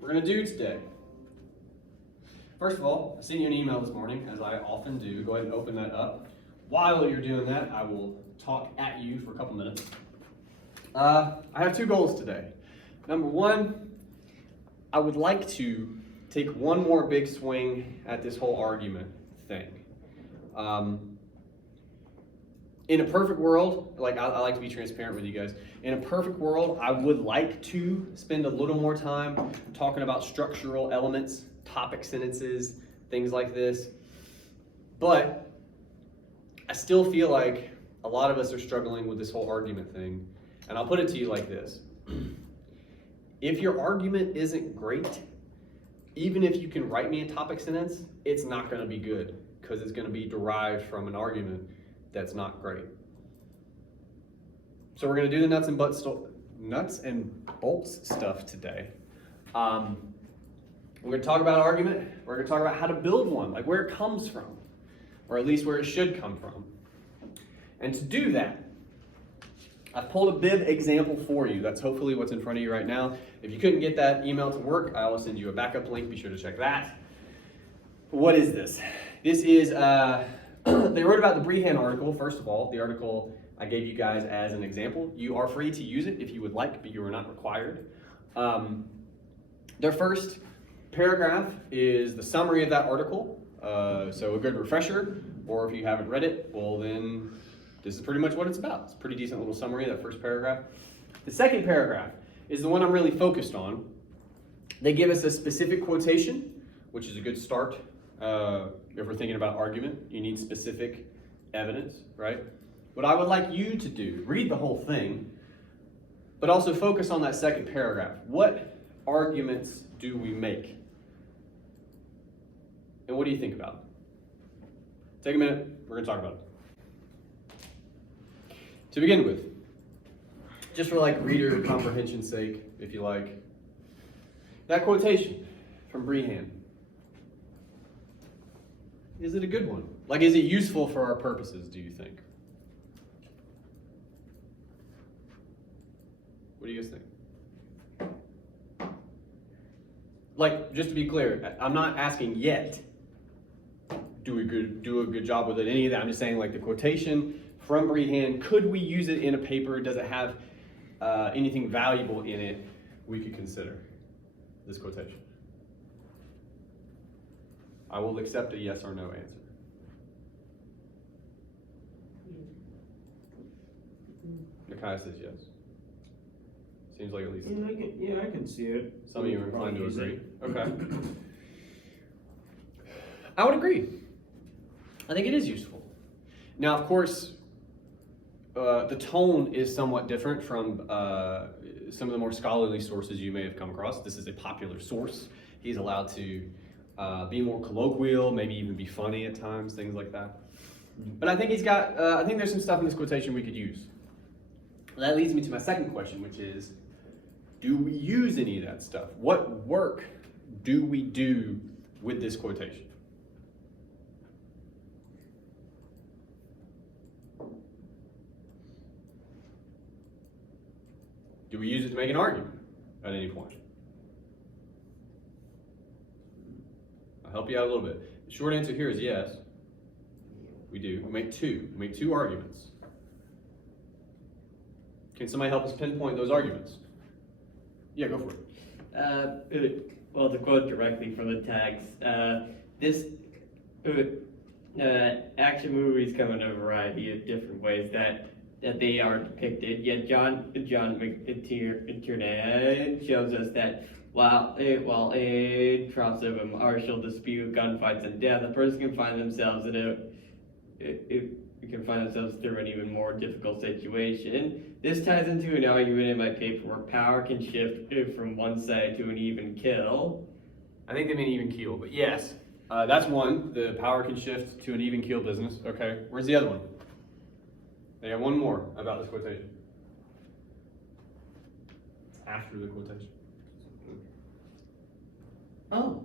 we're going to do today. First of all, I sent you an email this morning, as I often do. Go ahead and open that up. While you're doing that, I will talk at you for a couple minutes. I have two goals today. Number one, I would like to take one more big swing at this whole argument thing. In a perfect world, like I like to be transparent with you guys. In a perfect world, I would like to spend a little more time talking about structural elements, topic sentences, things like this. But I still feel like a lot of us are struggling with this whole argument thing. And I'll put it to you like this. If your argument isn't great, even if you can write me a topic sentence, it's not going to be good because it's going to be derived from an argument that's not great. So we're going to do the nuts and bolts stuff today. We're going to talk about argument. We're going to talk about how to build one, like where it comes from, or at least where it should come from. And to do that, I've pulled a bib example for you. That's hopefully what's in front of you right now. If you couldn't get that email to work, I will send you a backup link. Be sure to check that. What is this? This is, they wrote about the Brehan article, first of all. The article I gave you guys as an example. You are free to use it if you would like, but you are not required. Their first paragraph is the summary of that article. So a good refresher, or if you haven't read it, well then, this is pretty much what it's about. It's a pretty decent little summary of that first paragraph. The second paragraph is the one I'm really focused on. They give us a specific quotation, which is a good start. If we're thinking about argument, you need specific evidence, right? What I would like you to do, read the whole thing, but also focus on that second paragraph. What arguments do we make? And what do you think about it? Take a minute, we're going to talk about it. To begin with, just for like reader comprehension's sake, if you like, that quotation from Brehan, is it a good one? Like, is it useful for our purposes, do you think? What do you guys think? Like, just to be clear, I'm not asking yet, do a good job with it, any of that. I'm just saying, like, the quotation from Brehan, could we use it in a paper? Does it have anything valuable in it we could consider, this quotation? I will accept a yes or no answer. Nakai says yes. Seems like at least I can see it. some of you are inclined to agree. Okay. I would agree. I think it is useful. Now, of course, the tone is somewhat different from some of the more scholarly sources you may have come across. This is a popular source. He's allowed to be more colloquial, maybe even be funny at times, things like that. But I think he's got, I think there's some stuff in this quotation we could use. That leads me to my second question, which is, do we use any of that stuff? What work do we do with this quotation? Do we use it to make an argument at any point? I'll help you out a little bit. The short answer here is yes. We do. We make two arguments. Can somebody help us pinpoint those arguments? Yeah, go for it. Well, to quote directly from the text, this action movies come in a variety of different ways that they are depicted. Yet John McTiernan shows us that while in trials of a martial dispute, gunfights, and death, a person can find themselves through an even more difficult situation. This ties into an argument in my paper where power can shift from one side to an even kill. I think they mean even keel, but yes, that's one. The power can shift to an even keel business. Okay, where's the other one? They got one more about this quotation. It's after the quotation. Oh,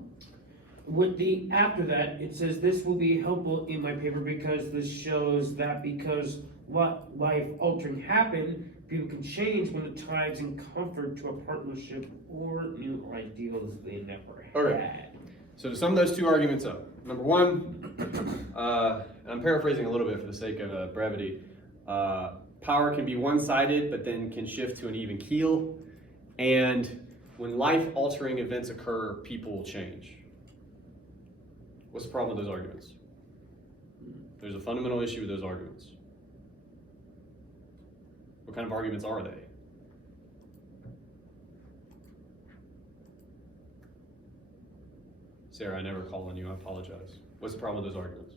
with the, after that, it says this will be helpful in my paper because this shows that because what life altering happened, people can change when the times and comfort to a partnership or new ideals they never Okay. had. So to sum those two arguments up, number one, and I'm paraphrasing a little bit for the sake of brevity, power can be one-sided but then can shift to an even keel, and when life-altering events occur, people will change. What's the problem with those arguments? There's a fundamental issue with those arguments. What kind of arguments are they? Sarah, I never call on you, I apologize. What's the problem with those arguments?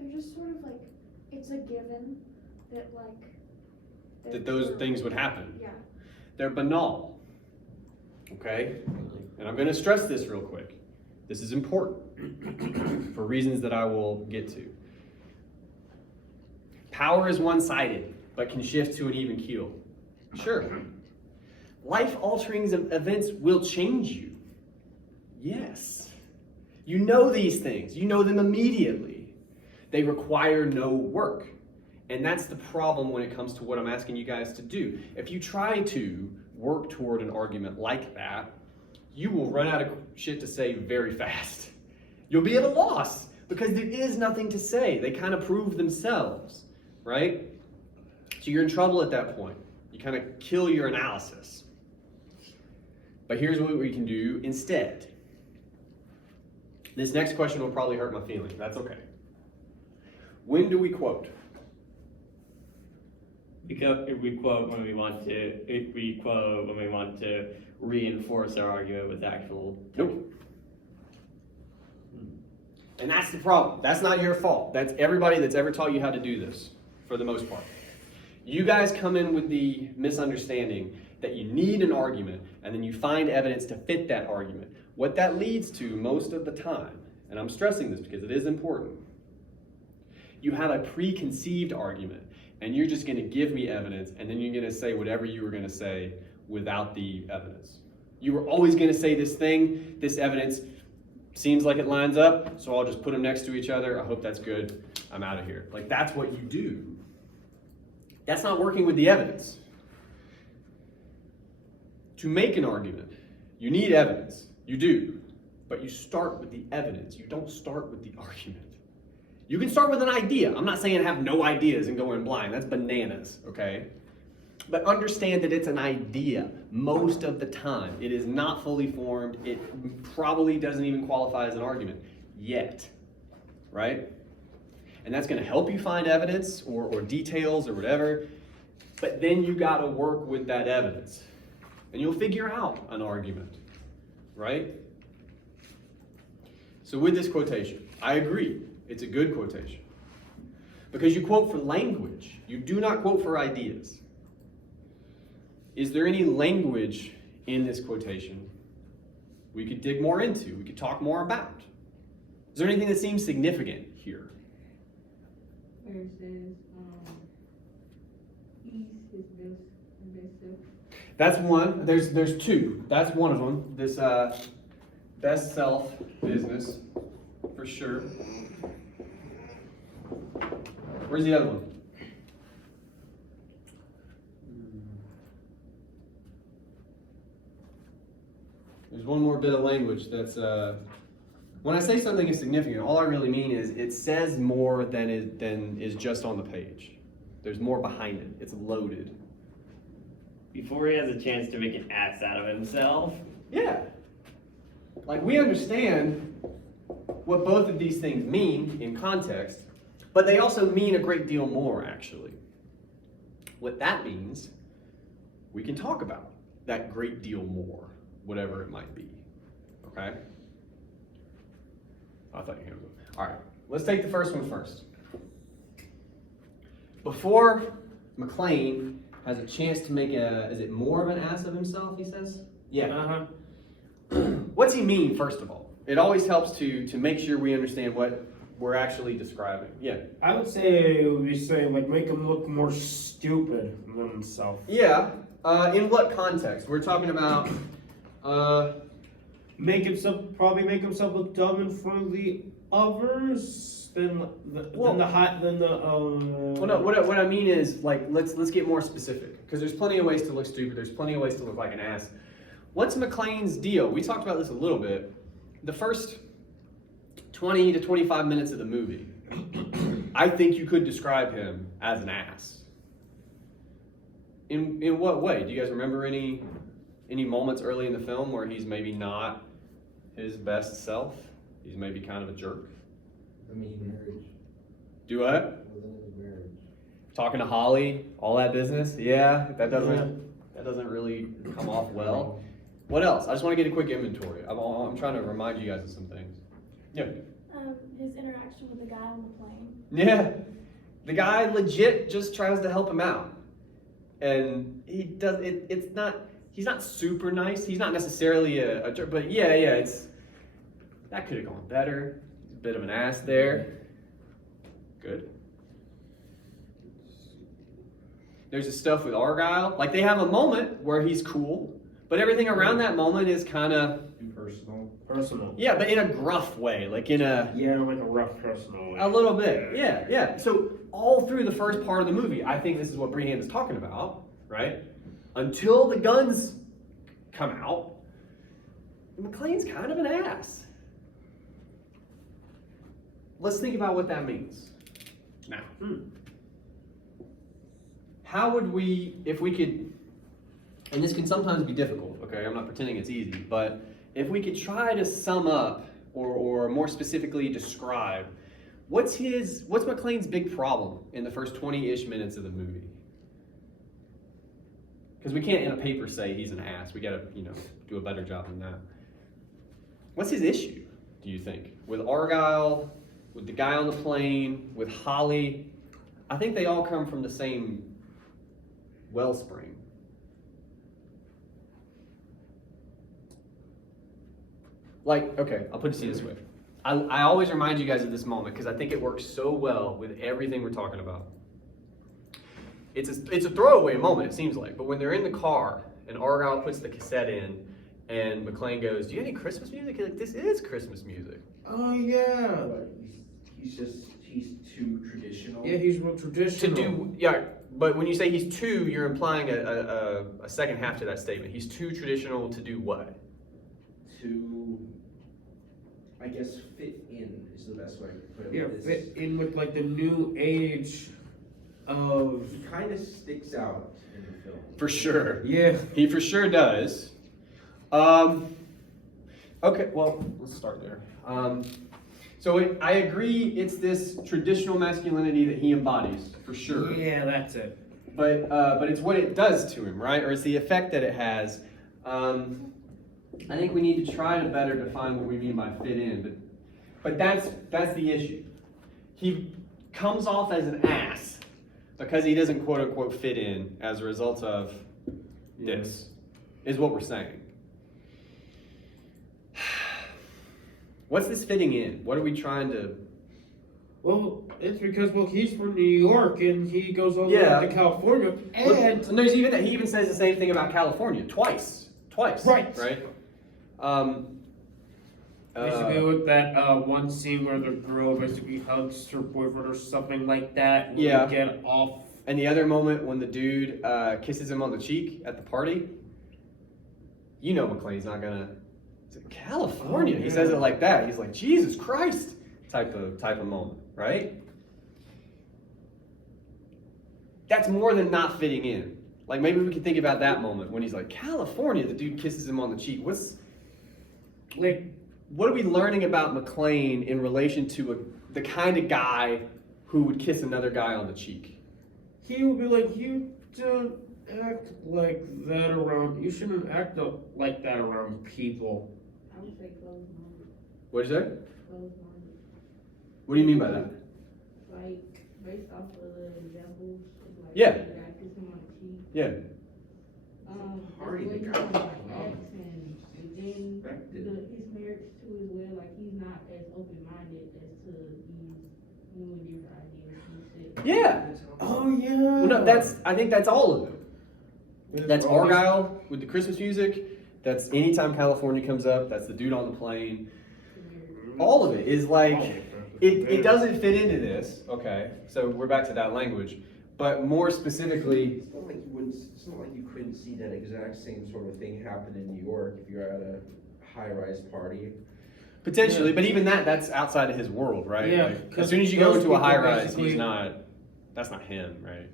They're just sort of like, it's a given that That those true. things would happen. Yeah. They're banal, okay? And I'm gonna stress this real quick. This is important for reasons that I will get to. Power is one-sided, but can shift to an even keel. Sure. Life-altering events will change you. Yes. You know these things. You know them immediately. They require no work. And that's the problem when it comes to what I'm asking you guys to do. If you try to work toward an argument like that, you will run out of shit to say very fast. You'll be at a loss because there is nothing to say. They kind of prove themselves, right? So you're in trouble at that point. You kind of kill your analysis. But here's what we can do instead. This next question will probably hurt my feelings. That's okay. When do we quote? We quote when we want to. We quote when we want to reinforce our argument with actual. Nope. And that's the problem. That's not your fault. That's everybody that's ever taught you how to do this, for the most part. You guys come in with the misunderstanding that you need an argument, and then you find evidence to fit that argument. What that leads to most of the time, and I'm stressing this because it is important, you have a preconceived argument, and you're just going to give me evidence, and then you're going to say whatever you were going to say without the evidence. You were always going to say this thing, this evidence seems like it lines up, so I'll just put them next to each other. I hope that's good. I'm out of here. Like, that's what you do. That's not working with the evidence. To make an argument, you need evidence. You do. But you start with the evidence. You don't start with the argument. You can start with an idea. I'm not saying have no ideas and go in blind. That's bananas, okay? But understand that it's an idea most of the time. It is not fully formed. It probably doesn't even qualify as an argument yet, right? And that's going to help you find evidence or details or whatever. But then you got to work with that evidence. And you'll figure out an argument, right? So with this quotation, I agree. It's a good quotation. Because you quote for language. You do not quote for ideas. Is there any language in this quotation we could dig more into, we could talk more about? Is there anything that seems significant here? Where it says, ease his best. That's one. There's two. That's one of them. This best self business, for sure. Where's the other one? There's one more bit of language that's, when I say something is significant, all I really mean is it says more than is just on the page. There's more behind it. It's loaded. Before he has a chance to make an ass out of himself. Yeah. Like, we understand what both of these things mean in context, but they also mean a great deal more, actually. What that means, we can talk about that great deal more, whatever it might be. Okay? I thought your hand was up. All right, let's take the first one first. Before McLean has a chance to make is it more of an ass of himself, he says? Yeah. What's he mean, first of all? It always helps to make sure we understand what we're actually describing. Yeah. I would say we say like make him look more stupid than himself. Yeah. In what context? We're talking about probably make himself look dumb in front of the others. Then the Well- Well, no, what I mean is, like, let's get more specific, because there's plenty of ways to look stupid. There's plenty of ways to look like an ass. What's McClane's deal? We talked about this a little bit. The first 20 to 25 minutes of the movie, I think you could describe him as an ass. In what way? Do you guys remember any moments early in the film where he's maybe not his best self? He's maybe kind of a jerk. I mean, marriage. Do what? Within his marriage. Talking to Holly, all that business. Yeah, that doesn't really come off well. What else? I just want to get a quick inventory. I'm trying to remind you guys of some things. Yeah. His interaction with the guy on the plane. Yeah. The guy legit just tries to help him out. And he does it's not he's not super nice. He's not necessarily a jerk, but yeah, that could have gone better. He's a bit of an ass there. Good. There's this stuff with Argyle. Like, they have a moment where he's cool, but everything around that moment is kind of Impersonal. personal. yeah, but in a gruff way, like in a Like a rough personal way. a little bit. Yeah. So all through the first part of the movie, I think this is what Brehan is talking about, right? Until the guns come out, McClane's kind of an ass. Let's think about what that means. Now, how would we, if we could, and this can sometimes be difficult, okay? I'm not pretending it's easy, but if we could try to sum up or more specifically describe what's McClane's big problem in the first 20-ish minutes of the movie? Because we can't in a paper say he's an ass. We gotta, do a better job than that. What's his issue, do you think? With Argyle, with the guy on the plane, with Holly? I think they all come from the same wellspring. Like, okay, I'll put it to you this way. I always remind you guys of this moment because I think it works so well with everything we're talking about. It's a throwaway moment, it seems like, but when they're in the car and Argyle puts the cassette in and McClane goes, "Do you have any Christmas music?" He's like, "This is Christmas music." Oh yeah. But he's too traditional. Yeah, he's real To traditional. but when you say he's too, you're implying a second half to that statement. He's too traditional to do what? To, I guess, fit in is the best way to put it. Yeah, It's- fit in with like the new age of He kind of sticks out in the film. For sure. yeah. He for sure does. Okay, well, let's start there. I agree it's this traditional masculinity that he embodies, for sure. Yeah, that's it. But it's what it does to him, right? Or it's the effect that it has. I think we need to try to better define what we mean by fit in, but that's the issue. He comes off as an ass because he doesn't quote unquote fit in as a result of this, is what we're saying. What's this fitting in? What are we trying to? Well, it's because he's from New York and he goes all the Yeah. way to California and And there's even that he even says the same thing about California twice. Right. Right. basically with that one scene where the girl basically hugs her boyfriend or something like that. And Yeah. they get off. And the other moment when the dude kisses him on the cheek at the party, McClane's not gonna. It's like, California. Oh, He says yeah. it like that. He's like, Jesus Christ, type of moment, right? That's more than not fitting in. Like maybe we could think about that moment when he's like, California. The dude kisses him on the cheek. What are we learning about McClane in relation to the kind of guy who would kiss another guy on the cheek? He would be like, you don't act like that around. You shouldn't act like that around people. I would say closed-minded. What is that? Closed-minded. What do you mean by that? Like, based off of the examples of like Yeah. the guy kissing on the cheek. Yeah. Hardy, the way the he guy. kind of like acts and then Respected. his marriage too as well, like he's not as open-minded as to these new and different ideas he said. Yeah. Oh yeah. Well, no, I think that's all of it. That's Argyle with the Christmas music. That's anytime California comes up, that's the dude on the plane. All of it is like, it doesn't fit into this, okay? So we're back to that language. But more specifically, It's not like you couldn't see that exact same sort of thing happen in New York if you're at a high-rise party. potentially, but even that's outside of his world, right? Yeah, Like, 'cause as soon as you go those into a people high rise, basically- that's not him, right?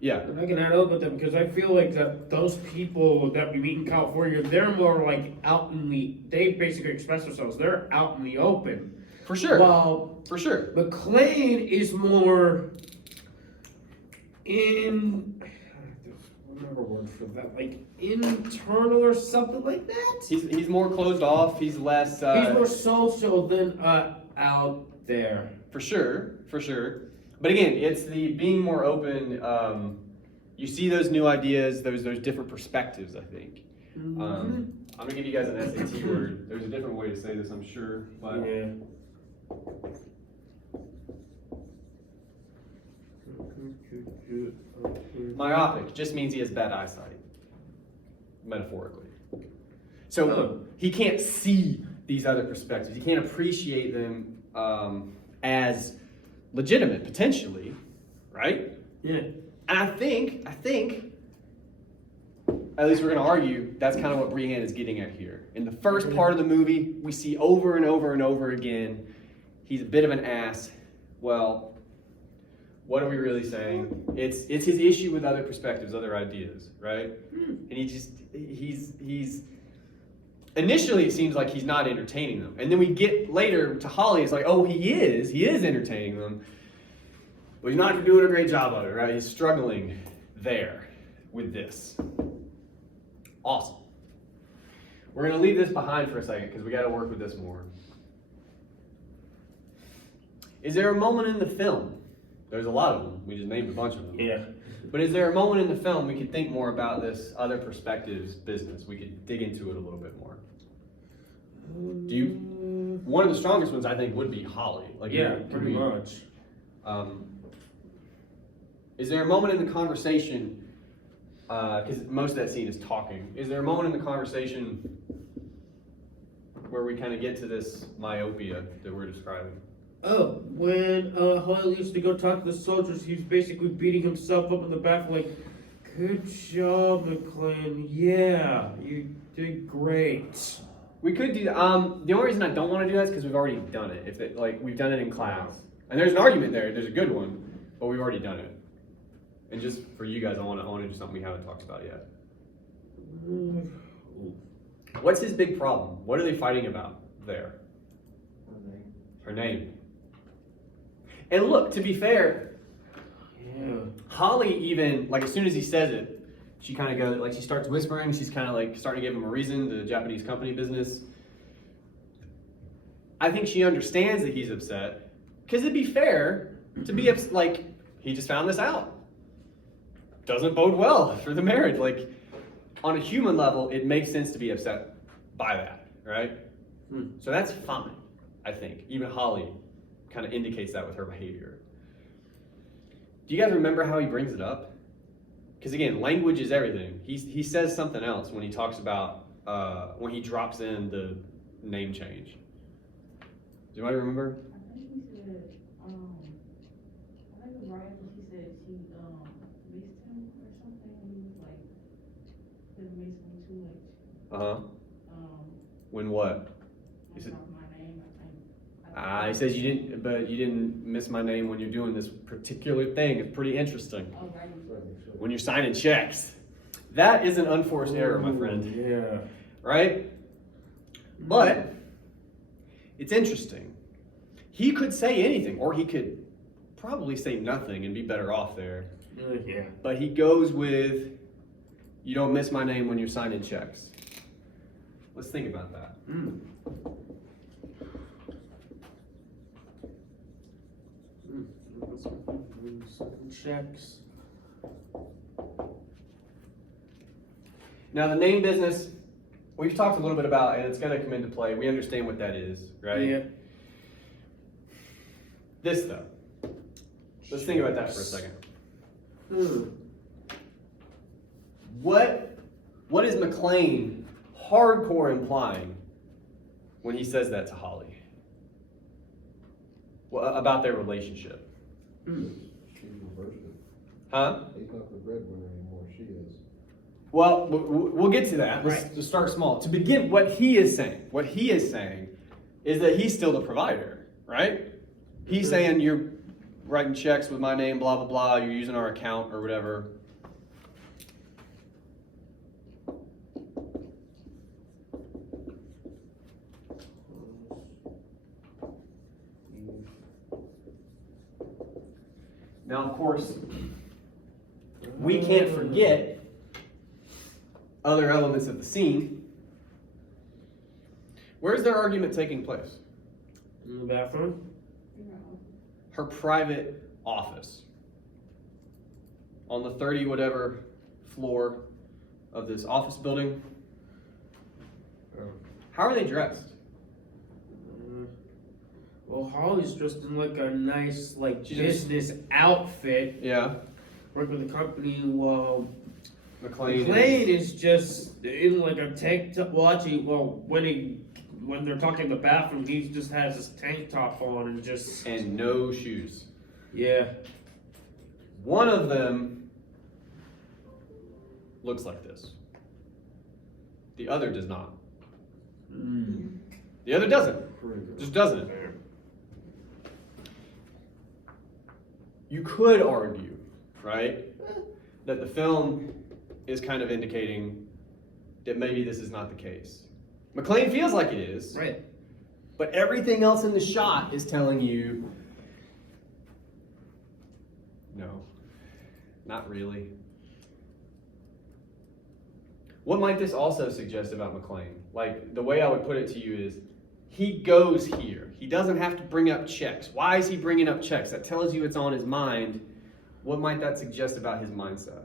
Yeah. And I can add up with them because I feel like that those people that we meet in California, they're more like out in the. They basically express themselves. They're out in the open. For sure. While For sure. McLean is more in. Another word for that, like internal or something like that. He's more closed off. He's less. He's more social than out there. For sure. For sure. But again, it's the being more open. You see those new ideas, those different perspectives. I think. I'm gonna give you guys an SAT word. There's a different way to say this, I'm sure, but Yeah. myopic just means he has bad eyesight, metaphorically. So Oh. he can't see these other perspectives. He can't appreciate them as legitimate, potentially, right? Yeah. And I think, at least we're going to argue, that's kind of what Brehan is getting at here. In the first part of the movie, we see over and over and over again, he's a bit of an ass. Well, what are we really saying? It's his issue with other perspectives, other ideas, right? And he's initially it seems like he's not entertaining them. And then we get later to Holly, it's like, oh, he is entertaining them. But he's not doing a great job of it, right? He's struggling there with this. Awesome. We're going to leave this behind for a second because we got to work with this more. Is there a moment in the film? There's a lot of them. We just named a bunch of them. Yeah. But is there a moment in the film we could think more about this other perspectives business? We could dig into it a little bit more. One of the strongest ones I think would be Holly. Like, Yeah, could pretty we- much. Is there a moment in the conversation, because most of that scene is talking, is there a moment in the conversation where we kind of get to this myopia that we're describing? Oh, when Holly used to go talk to the soldiers, he was basically beating himself up in the back like, good job, McLean. Yeah, you did great. We could do that. The only reason I don't want to do that is because we've already done it. If it, like, we've done it in class. And there's an argument there, there's a good one, but we've already done it. And just for you guys, I want to do something we haven't talked about yet. What's his big problem? What are they fighting about there? Her name. And look, to be fair, Yeah. Holly even, like, as soon as he says it, she kind of goes, like, she starts whispering. She's kind of like starting to give him a reason, the Japanese company business. I think she understands that he's upset. Because it'd be fair to be upset, like, he just found this out. Doesn't bode well for the marriage. Like, on a human level, it makes sense to be upset by that, right? So that's fine, I think. Even Holly kind of indicates that with her behavior. Do you guys remember how he brings it up? Because again, language is everything. He says something else when he talks about, when he drops in the name change. Do you remember? I think he said, I think it was right after she said she missed him or something. He was like, didn't miss me too much. Uh-huh. When what? He said, My name, I think. he says you didn't miss my name when you're doing this particular thing. It's pretty interesting. Oh, right. When you're signing checks. That is an unforced error, my friend. Yeah. Right? But it's interesting. He could say anything, or he could probably say nothing and be better off there. Yeah. But he goes with, you don't miss my name when you're signing checks. Let's think about that. Checks. Now, the name business, we've talked a little bit about, and it's going to come into play. We understand what that is, right? Yeah. This, though. Let's think about that for a second. What is McLean hardcore implying when he says that to Holly? Well, about their relationship. She reversed it. Huh? He's not the breadwinner anymore, she is. Well, we'll get to that. Right. Let's start small. To begin, what he is saying is that he's still the provider, right? He's saying you're writing checks with my name, blah, blah, blah, you're using our account or whatever. Now, of course, we can't forget other elements of the scene. Where's their argument taking place? In the bathroom? No. Her private office. On the 30 whatever floor of this office building. How are they dressed? Well, Holly's dressed in like a nice, like, She just- business outfit, Yeah. working with the company, while McLean. McLean is just in like a tank top, when they're talking in the bathroom, he just has his tank top on and just, And no shoes. yeah. One of them looks like this. The other does not. The other doesn't. Just doesn't. You could argue, right, that the film is kind of indicating that maybe this is not the case. McLean feels like it is, Right. but everything else in the shot is telling you, no, not really. What might this also suggest about McLean? Like, the way I would put it to you is, he goes here. He doesn't have to bring up checks. Why is he bringing up checks? That tells you it's on his mind. What might that suggest about his mindset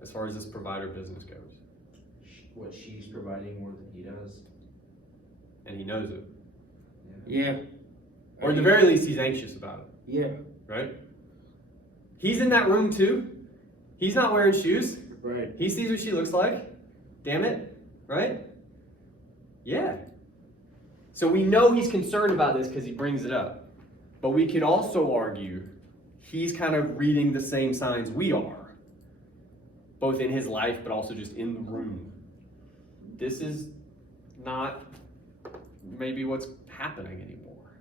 as far as this provider business goes? What she's providing more than he does. And he knows it. Yeah. Or at the very least, he's anxious about it, Yeah. right? He's in that room too. He's not wearing shoes. Right. He sees what she looks like. Damn it, right? Yeah. So we know he's concerned about this because he brings it up. But we could also argue he's kind of reading the same signs we are, both in his life but also just in the room. This is not maybe what's happening anymore,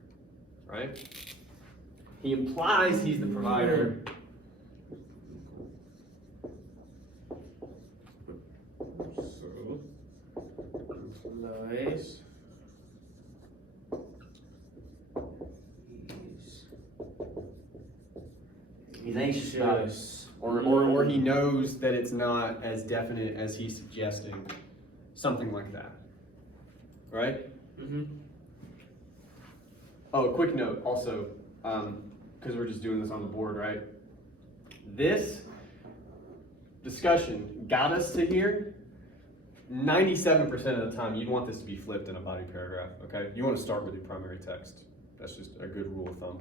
right? He implies he's the provider. So, nice. He's anxious about it. Or he knows that it's not as definite as he's suggesting. Something like that. Right? Mm-hmm. Oh, a quick note also, because we're just doing this on the board, right? This discussion got us to here. 97% of the time, you'd want this to be flipped in a body paragraph, okay? You want to start with your primary text. That's just a good rule of thumb.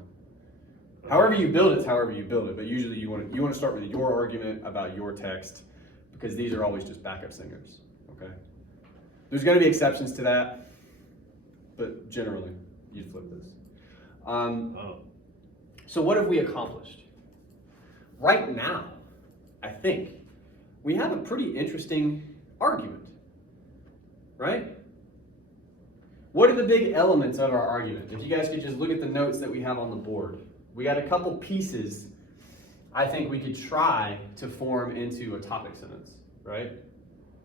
However you build it's however you build it, but usually you want to start with your argument about your text, because these are always just backup singers, okay? There's going to be exceptions to that, but generally, you'd flip this. So what have we accomplished? Right now, I think, we have a pretty interesting argument, right? What are the big elements of our argument? If you guys could just look at the notes that we have on the board. We got a couple pieces I think we could try to form into a topic sentence, right?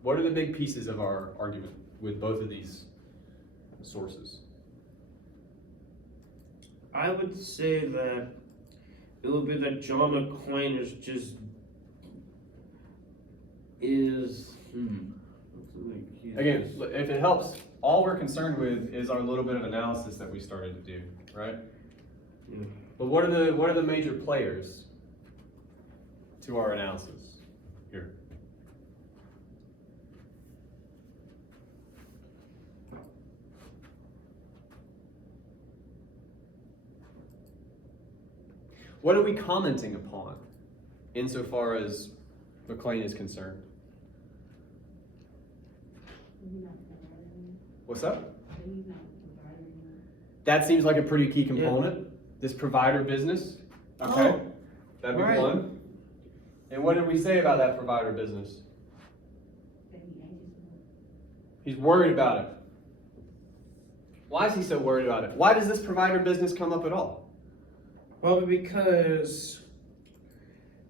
What are the big pieces of our argument with both of these sources? I would say that it would be that John McClane is Again, if it helps, all we're concerned with is our little bit of analysis that we started to do, right? Yeah. But what are the major players to our analysis here? What are we commenting upon insofar as McLean is concerned? What's up? That he's not providing anymore. That seems like a pretty key component. This provider business. Okay. Oh, That'd be right. one. And what did we say about that provider business? That he anxious about. He's worried about it. Why is he so worried about it? Why does this provider business come up at all? Well, because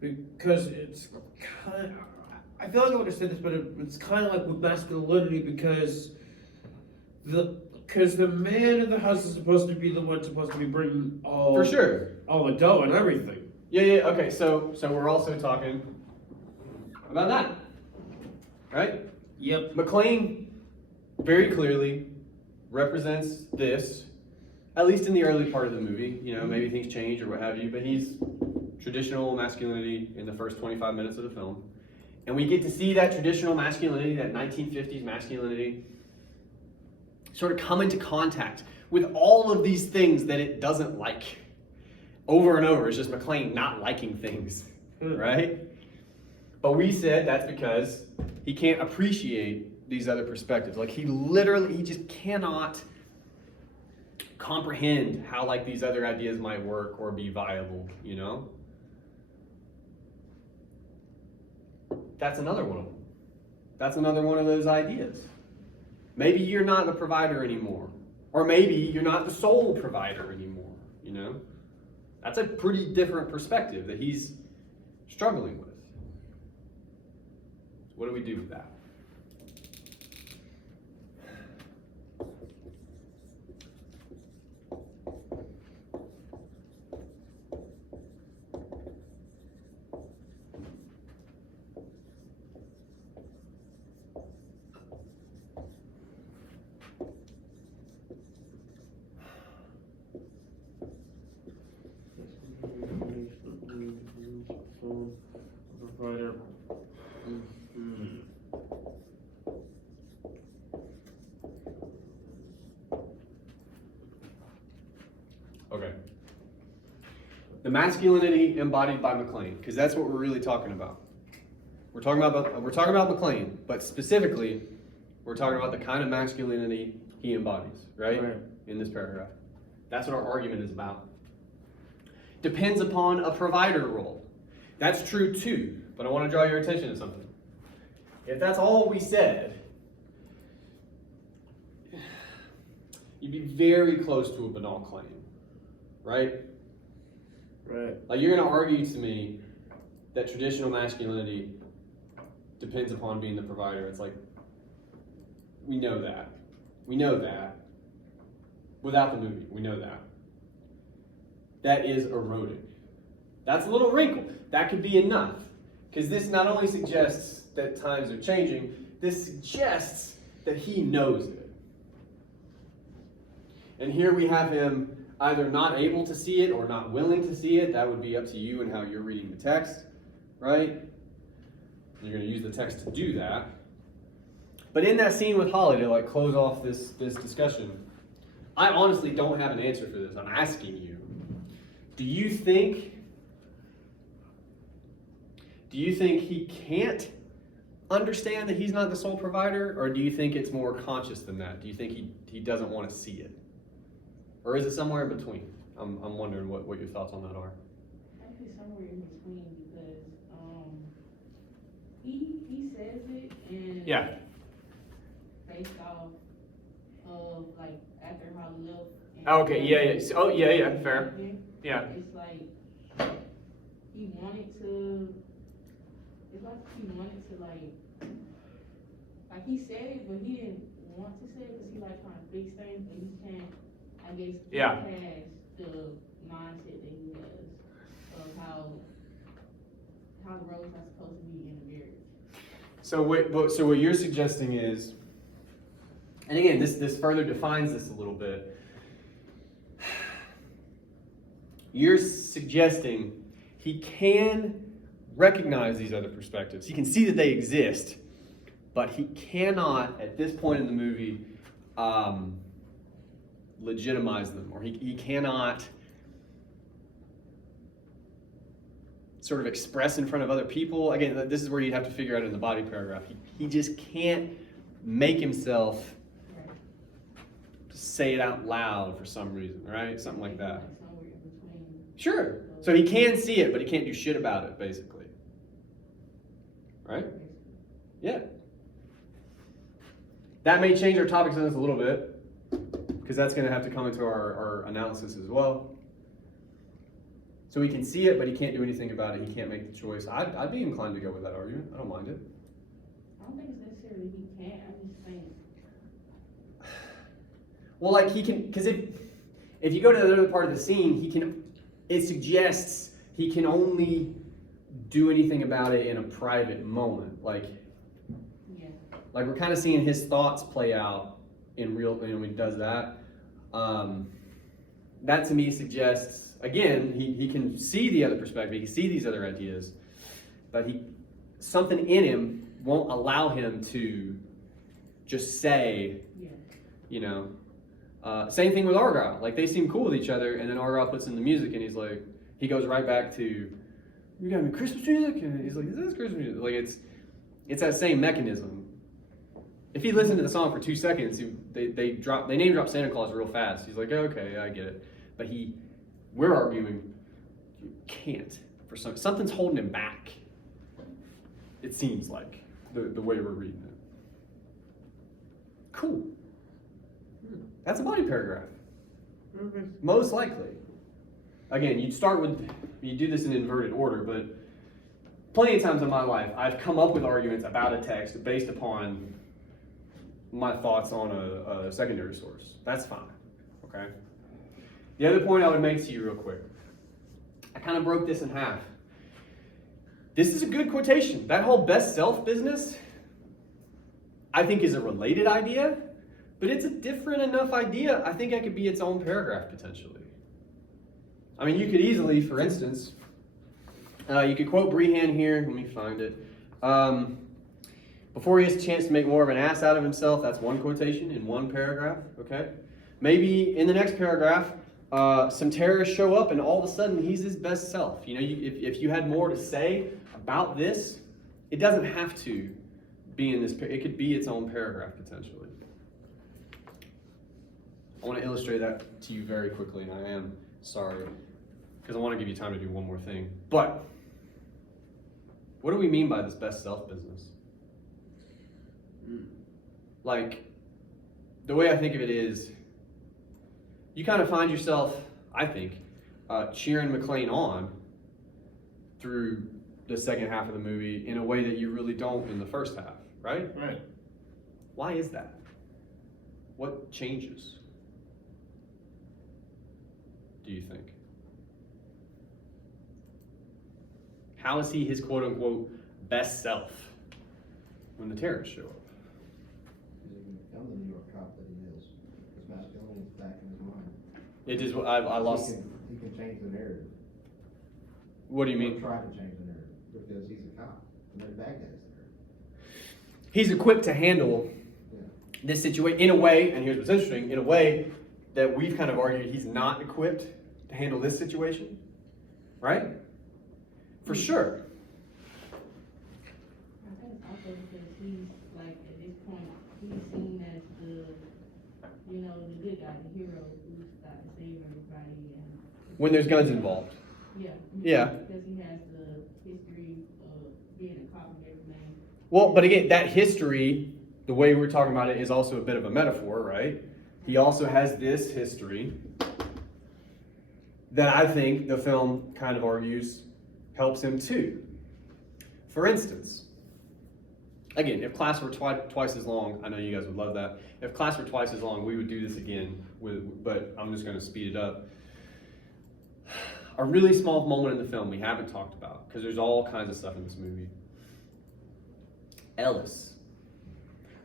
it's kind of, I feel like I would have said this, but it's kind of like with masculinity because the man in the house is supposed to be the one supposed to be bringing all For sure. all the dough and everything. Yeah. Okay. So we're also talking about that, right? Yep. McLean very clearly represents this, at least in the early part of the movie. You know, maybe things change or what have you, but he's traditional masculinity in the first 25 minutes of the film. And we get to see that traditional masculinity, that 1950s masculinity, sort of come into contact with all of these things that it doesn't like. Over and over, it's just McLean not liking things, right? But we said that's because he can't appreciate these other perspectives. Like he just cannot comprehend how like these other ideas might work or be viable, you know? That's another one of them. That's another one of those ideas. Maybe you're not the provider anymore. Or maybe you're not the sole provider anymore, you know? That's a pretty different perspective that he's struggling with. What do we do with that? Provider. Okay. The masculinity embodied by McLean, because that's what we're really talking about. We're talking about McLean, but specifically, we're talking about the kind of masculinity he embodies, right? In this paragraph. That's what our argument is about. Depends upon a provider role. That's true too, but I want to draw your attention to something. If that's all we said, you'd be very close to a banal claim, right? Right. Like you're going to argue to me that traditional masculinity depends upon being the provider. It's like, we know that. We know that. Without the movie, we know that. That is eroding. That's a little wrinkle. That could be enough. Because this not only suggests that times are changing, this suggests that he knows it. And here we have him either not able to see it or not willing to see it. That would be up to you and how you're reading the text, right? You're going to use the text to do that. But in that scene with Holly, to like close off this discussion, I honestly don't have an answer for this. I'm asking you. Do you think he can't understand that he's not the sole provider, or do you think it's more conscious than that? Do you think he doesn't want to see it? Or is it somewhere in between? I'm wondering what your thoughts on that are. I think it's somewhere in between because he says it and Yeah. based off of like after how he left. and- Okay, yeah. Oh, yeah, fair. Yeah. It's like he wanted to. It's like he wanted to like he said it, but he didn't want to say it because he like trying to fix things, but he can't. I guess Yeah. get past the mindset that he has of how the roles are supposed to be in a marriage. So what you're suggesting is, and again, this further defines this a little bit. You're suggesting he can recognize these other perspectives. He can see that they exist, but he cannot, at this point in the movie, legitimize them, or he cannot sort of express in front of other people. Again, this is where you'd have to figure out in the body paragraph. He just can't make himself say it out loud for some reason, right? Something like that. Somewhere in between. Sure. So he can see it, but he can't do shit about it, basically. Right? Yeah. That may change our topic sentence a little bit, because that's going to have to come into our analysis as well. So he can see it, but he can't do anything about it. He can't make the choice. I'd be inclined to go with that argument. I don't mind it. I don't think it's necessarily he can't, I just think, Well, like he can, because if you go to the other part of the scene, it suggests he can only do anything about it in a private moment. Like yeah. we're kind of seeing his thoughts play out in real, when he does that. That to me suggests, again, he can see the other perspective, he can see these other ideas, but something in him won't allow him to just say, Yeah. Same thing with Argyle. Like they seem cool with each other, and then Argyle puts in the music, and he's like, he goes right back to, "You got me Christmas music," and he's like, "Is this Christmas music?" Like it's that same mechanism. If he listened to the song for 2 seconds, they name drop Santa Claus real fast. He's like, "Okay, I get it," but we're arguing, you can't for something's holding him back. It seems like the way we're reading it. Cool. That's a body paragraph. Most likely. Again, you do this in inverted order, but plenty of times in my life, I've come up with arguments about a text based upon my thoughts on a secondary source. That's fine, okay? The other point I would make to you real quick, I kind of broke this in half. This is a good quotation. That whole best self business, I think, is a related idea, but it's a different enough idea. I think it could be its own paragraph potentially. I mean, you could easily, for instance, you could quote Brehan here. Let me find it. Before he has a chance to make more of an ass out of himself, that's one quotation in one paragraph, okay? Maybe in the next paragraph, some terrorists show up and all of a sudden he's his best self. If you had more to say about this, it doesn't have to be in this, it could be its own paragraph potentially. I want to illustrate that to you very quickly, and I am sorry, because I want to give you time to do one more thing. But, what do we mean by this best self business? Like, the way I think of it is, you kind of find yourself, I think, cheering McClane on through the second half of the movie in a way that you really don't in the first half, right? Right. Why is that? What changes? Do you think? How is he his quote-unquote best self when the terrorists show up? Because he can become the New York cop that he is. His masculinity is back in his mind. It is. I lost. He can change the narrative. What do you Or mean? try to change the narrative, because he's a cop, and then bad guys there. He's equipped to handle this situation in a way, and here's what's interesting, in a way that we've kind of argued he's not equipped to handle this situation, right? For sure. I think it's also because he's, like, at this point, he's seen as the good guy, the hero who's got to save everybody and. When there's guns involved. Yeah. Yeah. Because he has the history of being a cop and everything. Well, but again, that history, the way we're talking about it, is also a bit of a metaphor, right? He also has this history that I think the film kind of argues helps him too. For instance, again, if class were twice as long, I know you guys would love that. If class were twice as long, we would do this again, but I'm just going to speed it up. A really small moment in the film we haven't talked about, because there's all kinds of stuff in this movie. Ellis.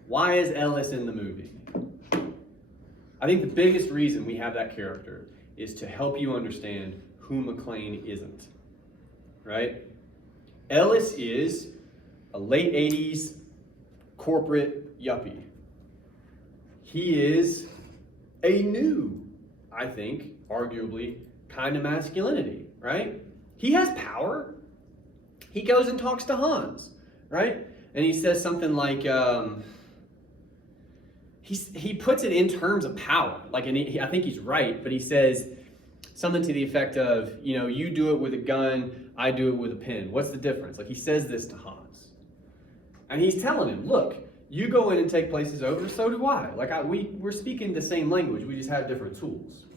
Why is Ellis in the movie? I think the biggest reason we have that character is to help you understand who McClane isn't, right? Ellis is a late 80s corporate yuppie. He is a new, I think, arguably, kind of masculinity, right? He has power. He goes and talks to Hans, right? And he says something like, he puts it in terms of power. Like, and I think he's right, but he says something to the effect of, you know, you do it with a gun, I do it with a pen. What's the difference? Like, he says this to Hans. And he's telling him, look, you go in and take places over, so do I. Like, we're speaking the same language, we just have different tools.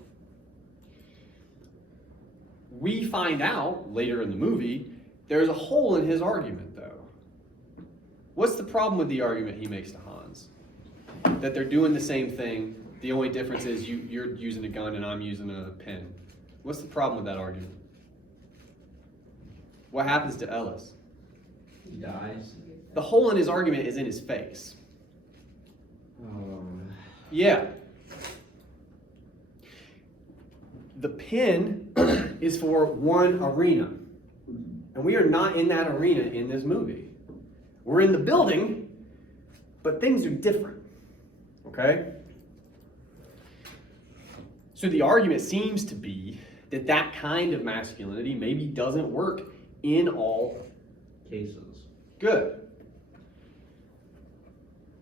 We find out later in the movie, there's a hole in his argument, though. What's the problem with the argument he makes to Hans? That they're doing the same thing, the only difference is you're using a gun and I'm using a pen. What's the problem with that argument? What happens to Ellis? He dies. The hole in his argument is in his face. Yeah. The pen is for one arena. And we are not in that arena in this movie. We're in the building, but things are different. Okay? So the argument seems to be that that kind of masculinity maybe doesn't work in all Cases. good.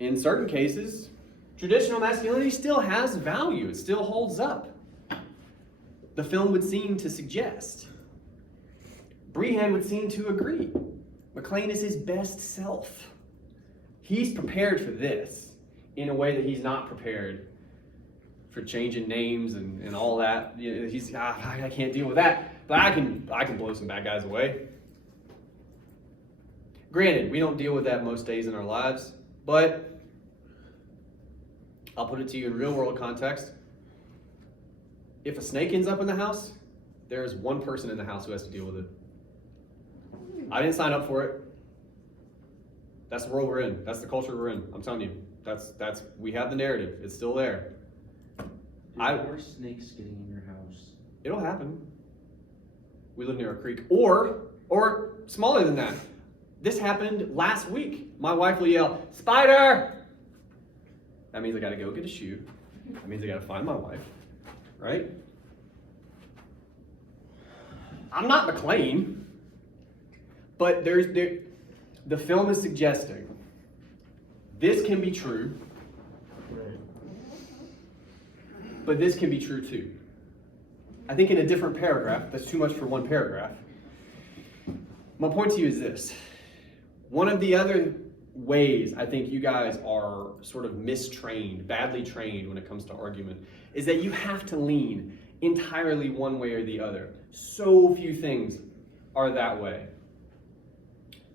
In certain cases, traditional masculinity still has value. It still holds up. The film would seem to suggest. Brehan would seem to agree. McClane is his best self. He's prepared for this in a way that he's not prepared for changing names and all that. You know, he's I can't deal with that, but I can blow some bad guys away. Granted, we don't deal with that most days in our lives, but I'll put it to you in real world context. If a snake ends up in the house, there is one person in the house who has to deal with it. I didn't sign up for it. That's the world we're in. That's the culture we're in. I'm telling you. That's we have the narrative. It's still there. More snakes getting in your house. It'll happen. We live near a creek. Or smaller than that. This happened last week. My wife will yell, "Spider!" That means I gotta go get a shoe. That means I gotta find my wife. Right? I'm not McClane. But the film is suggesting this can be true, but this can be true too. I think in a different paragraph, that's too much for one paragraph. My point to you is this. One of the other ways I think you guys are sort of mistrained, badly trained when it comes to argument, is that you have to lean entirely one way or the other. So few things are that way.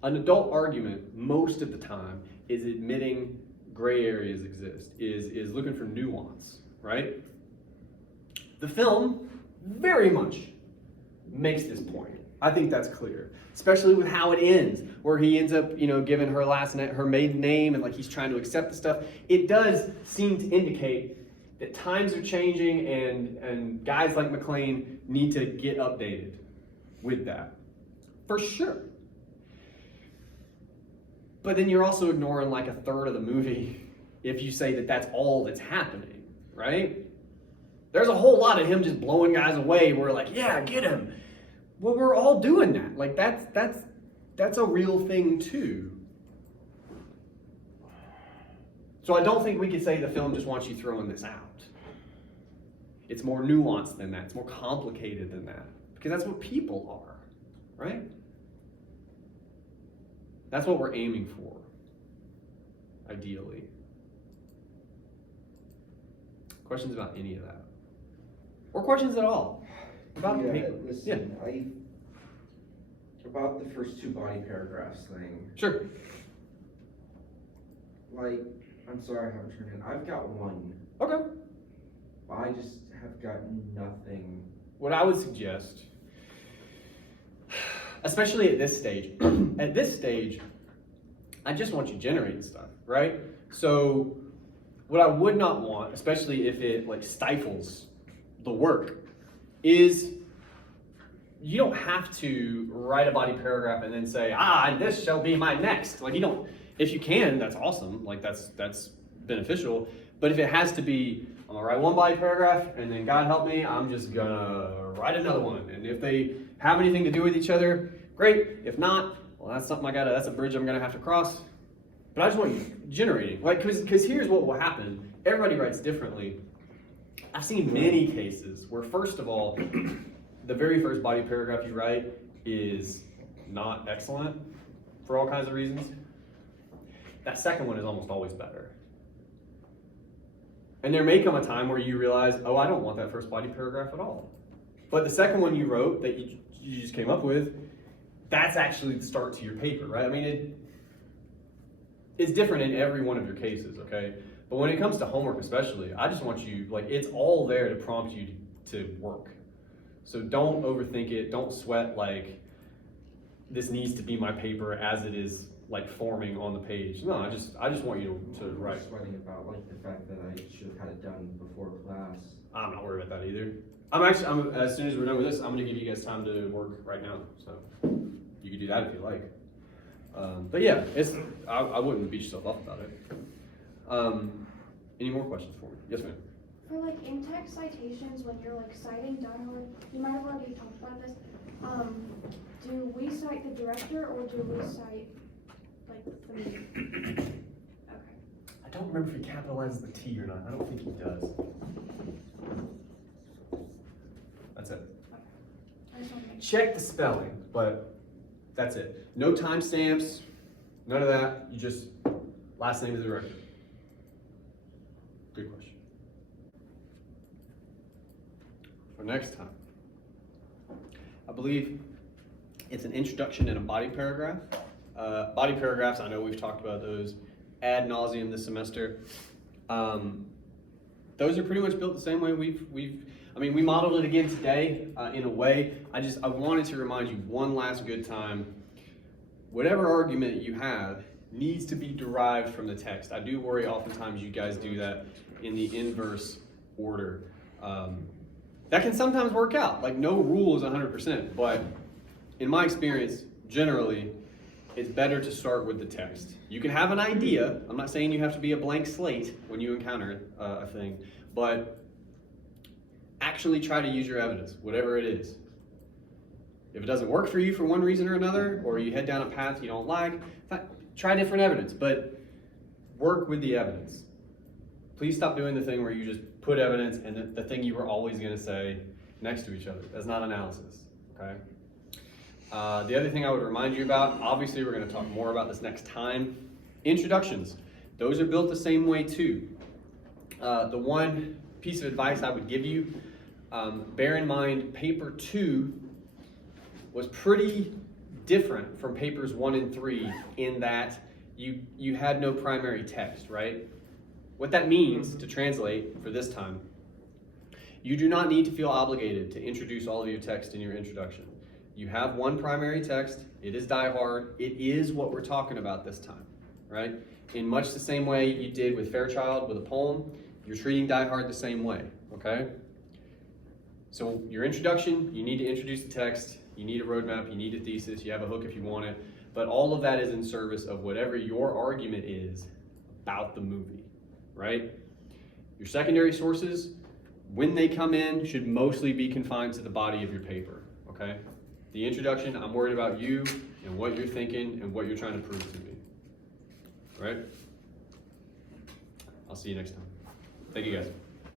An adult argument, most of the time, is admitting gray areas exist, is looking for nuance, right? The film very much makes this point. I think that's clear, especially with how it ends, where he ends up, giving her her maiden name, and like he's trying to accept the stuff. It does seem to indicate that times are changing, and guys like McClane need to get updated with that, for sure. But then you're also ignoring like a third of the movie if you say that that's all that's happening, right? There's a whole lot of him just blowing guys away. We're like, yeah, get him. Well, we're all doing that. Like that's a real thing too. So I don't think we could say the film just wants you throwing this out. It's more nuanced than that. It's more complicated than that. Because that's what people are, right? That's what we're aiming for, ideally. Questions about any of that? Or questions at all? About the paper? Listen, about the first two body paragraphs thing. Sure. Like, I'm sorry I haven't turned in. I've got one. Okay. I just have got nothing. What I would suggest, especially at this stage, I just want you generating stuff, right? So what I would not want, especially if it like stifles the work, is you don't have to write a body paragraph and then say, and this shall be my next. Like, you don't, if you can, that's awesome. Like, that's beneficial. But if it has to be, I'm gonna write one body paragraph and then God help me, I'm just gonna write another one. And if they have anything to do with each other, great. If not, well, that's something that's a bridge I'm gonna have to cross. But I just want you generating, like, because here's what will happen everybody writes differently. I've seen many cases where, first of all, the very first body paragraph you write is not excellent for all kinds of reasons. That second one is almost always better. And there may come a time where you realize, oh, I don't want that first body paragraph at all. But the second one you wrote that you just came up with, that's actually the start to your paper, right? I mean, it's different in every one of your cases, okay? But when it comes to homework especially, I just want you, like, it's all there to prompt you to work. So don't overthink it. Don't sweat like this needs to be my paper as it is like forming on the page. No, I just want you to write. I'm sweating about like the fact that I should have had it done before class. I'm not worried about that either. I'm as soon as we're done with this, I'm gonna give you guys time to work right now. So you can do that if you like. But yeah, I wouldn't beat yourself up about it. Any more questions for me? Yes, ma'am. For like in-text citations, when you're like citing Die Hard, you might have already talked about this. Do we cite the director or do we cite like the movie? Okay. I don't remember if he capitalizes the T or not. I don't think he does. That's it. I just want to make Check the spelling, but that's it. No timestamps, none of that. You just last name of the director. Good question. For next time, I believe it's an introduction and a body paragraph. Body paragraphs, I know we've talked about those ad nauseum this semester. Those are pretty much built the same way we modeled it again today in a way. I wanted to remind you one last good time, whatever argument you have needs to be derived from the text. I do worry oftentimes you guys do that in the inverse order. That can sometimes work out, like no rule is 100%, but in my experience, generally, it's better to start with the text. You can have an idea. I'm not saying you have to be a blank slate when you encounter a thing, but actually try to use your evidence, whatever it is. If it doesn't work for you for one reason or another, or you head down a path you don't like, try different evidence, but work with the evidence. Please stop doing the thing where you just put evidence and the thing you were always going to say next to each other. That's not analysis, okay? The other thing I would remind you about, obviously we're going to talk more about this next time, introductions. Those are built the same way too. The one piece of advice I would give you, bear in mind paper 2 was pretty different from papers 1 and 3 in that you had no primary text, right? What that means, to translate for this time, you do not need to feel obligated to introduce all of your text in your introduction. You have one primary text, it is Die Hard, it is what we're talking about this time, right? In much the same way you did with Fairchild with a poem, you're treating Die Hard the same way, okay? So your introduction, you need to introduce the text, you need a roadmap, you need a thesis, you have a hook if you want it, but all of that is in service of whatever your argument is about the movie, right? Your secondary sources, when they come in, should mostly be confined to the body of your paper, okay? The introduction, I'm worried about you and what you're thinking and what you're trying to prove to me, all right? I'll see you next time. Thank you guys.